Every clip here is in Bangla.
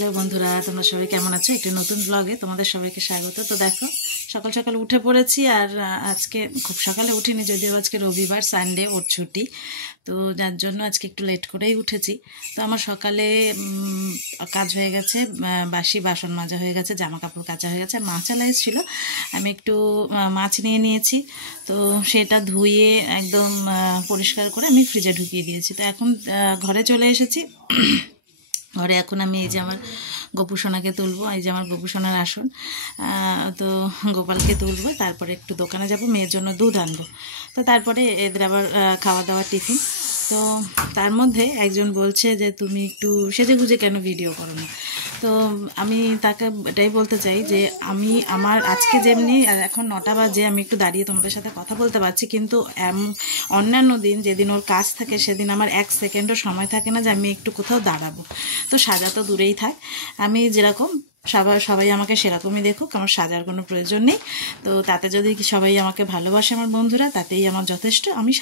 হ্যালো বন্ধুরা, তোমরা সবাই কেমন আছো? একটি নতুন ব্লগে তোমাদের সবাইকে স্বাগত। তো দেখো, সকাল সকাল উঠে পড়েছি। আর আজকে খুব সকালে উঠিনি, যদিও আজকে রবিবার, সানডে ওর ছুটি, তো যার জন্য আজকে একটু লেট করেই উঠেছি। তো আমার সকালে কাজ হয়ে গেছে, বাসি বাসন মাজা হয়ে গেছে, জামা কাপড় কাচা হয়ে গেছে। মাছ আলা এসেছিলো, আমি একটু মাছ নিয়ে নিয়েছি, তো সেটা ধুয়ে একদম পরিষ্কার করে আমি ফ্রিজে ঢুকিয়ে দিয়েছি। তো এখন ঘরে চলে এসেছি। ঘরে এখন আমি এই যে আমার গোপুসোনাকে তুলবো, এই যে আমার গোপুসোনার আসন, তো গোপালকে তুলবো, তারপরে একটু দোকানে যাব, মেয়ের জন্য দুধ আনবো, তো তারপরে এদের আবার খাওয়া দাওয়া টিফিন। তো তার মধ্যে একজন বলছে যে তুমি একটু সেজে গুজে কেন ভিডিও করো না। তো আমি তাকে এটাই বলতে চাই যে আমার আজকে যেমনি এখন 9টা বাজে, আমি একটু দাঁড়িয়ে তোমাদের সাথে কথা বলতে পারছি, কিন্তু অন্যান্য দিন যেদিন ওর কাজ থাকে সেদিন আমার 1 সেকেন্ডও সময় থাকে না যে আমি একটু কোথাও দাঁড়াবো। তো সাজা তো দূরেই থাক, আমি যেরকম সবাই আমাকে সেরকমই দেখুক, আমার সাজার কোনো প্রয়োজন নেই। তো তাতে যদি সবাই আমাকে ভালোবাসে, আমার বন্ধুরা, তাতেই আমার যথেষ্ট। আমি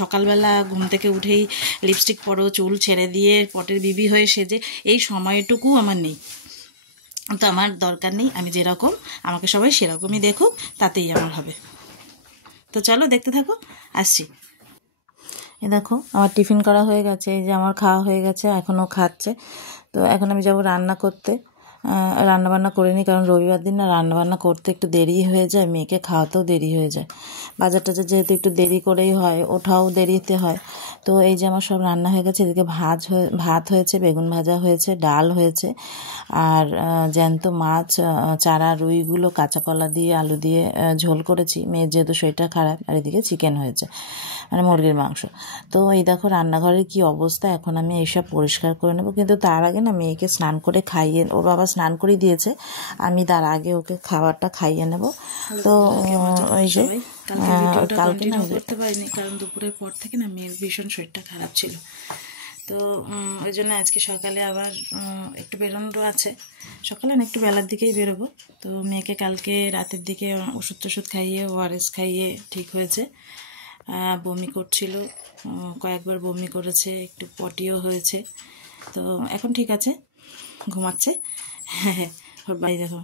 সকালবেলা ঘুম থেকে উঠেই লিপস্টিক পরো, চুল ছেড়ে দিয়ে পটের বিবি হয়ে সেজে এই সময়টুকু আমার নেই। তো আমার দরকার নেই, আমি যেরকম আমাকে সবাই সেরকমই দেখুক, তাতেই আমার হবে। তো চলো দেখতে থাকো, আসছি। এ দেখো, আমার টিফিন করা হয়ে গেছে, এই যে আমার খাওয়া হয়ে গেছে, এখনও খাচ্ছে। তো এখন আমি যাব রান্না করতে। রান্নাবান্না করিনি, কারণ রবিবার দিন না রান্নাবান্না করতে একটু দেরি হয়ে যায়, মেয়েকে খাওয়াতেও দেরি হয়ে যায়। বাজার টাজার যেহেতু একটু দেরি করেই হয়, ওঠাও দেরিতে হয়। তো এই যে আমার সব রান্না হয়ে গেছে, এদিকে ভাত হয়েছে, বেগুন ভাজা হয়েছে, ডাল হয়েছে, আর জ্যান্ত মাছ, চারা রুইগুলো কাঁচা কলা দিয়ে আলু দিয়ে ঝোল করেছি, মেয়ের যেহেতু শরীরটা খারাপ। আর এদিকে চিকেন হয়েছে, মানে মুরগির মাংস। তো এই দেখো রান্নাঘরের কি অবস্থা, এখন আমি এইসব পরিষ্কার করে নেবো। কিন্তু তার আগে না মেয়েকে স্নান করে খাইয়ে, ওর বাবা স্নান করে দিয়েছে, আমি তার আগে ওকে খাবারটা খাইয়ে নেব। তো ওই যে কালকে না করতে পারিনি, কারণ দুপুরের পর থেকে না মেয়ের ভীষণ শরীরটা খারাপ ছিল। তো ওই জন্য আজকে সকালে আবার একটু বেরোনো আছে, সকালে না একটু বেলার দিকেই বেরোবো। তো মেয়েকে কালকে রাতের দিকে ওষুধ টষুধ খাইয়ে, ওআরএস খাইয়ে ঠিক হয়েছে। বমি করছিল, কয়েকবার বমি করেছে, একটু পটিও হয়েছে, তো এখন ঠিক আছে, ঘুমাচ্ছে। ওর বাড়ি দেখো,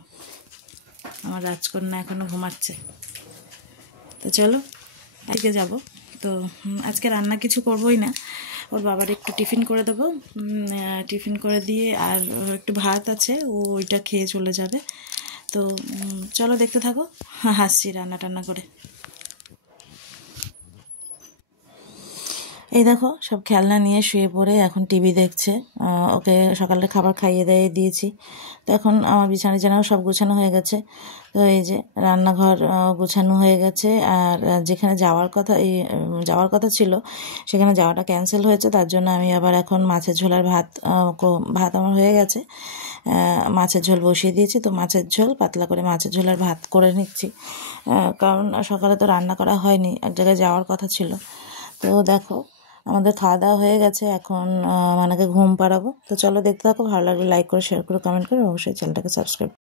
আমার রাজকন্যা এখনও ঘুমাচ্ছে। তো চলো আজকে যাব। তো আজকে রান্না কিছু করবোই না, ওর বাবার একটু টিফিন করে দেবো, টিফিন করে দিয়ে আর একটু ভাত আছে, ও ওইটা খেয়ে চলে যাবে। তো চলো দেখতে থাকো, হাসছি রান্না টান্না করে। এই দেখো সব খেলনা নিয়ে শুয়ে পড়ে এখন টিভি দেখছে। ওকে সকালে খাবার খাইয়ে দিয়েছি। তো এখন আমার বিছানাও সব গোছানো হয়ে গেছে। তো এই যে রান্নাঘর গোছানো হয়ে গেছে। আর যেখানে যাওয়ার কথা ছিল সেখানে যাওয়াটা ক্যান্সেল হয়েছে, তার জন্য আমি আবার এখন মাছের ঝোল আর ভাত আমার হয়ে গেছে, মাছের ঝোল বসিয়ে দিয়েছি। তো মাছের ঝোল, পাতলা করে মাছের ঝোল আর ভাত করে নিচ্ছি, কারণ সকালে তো রান্না করা হয়নি, এক জায়গায় যাওয়ার কথা ছিল। তো দেখো আমাদের খাওয়া দাওয়া হয়ে গেছে, এখন মানাকে ঘুম পাড়াবো। তো চলো দেখতে থাকো, ভালো লাগলে লাইক করে, শেয়ার করে, কমেন্ট করে, অবশ্যই চ্যানেলটাকে সাবস্ক্রাইব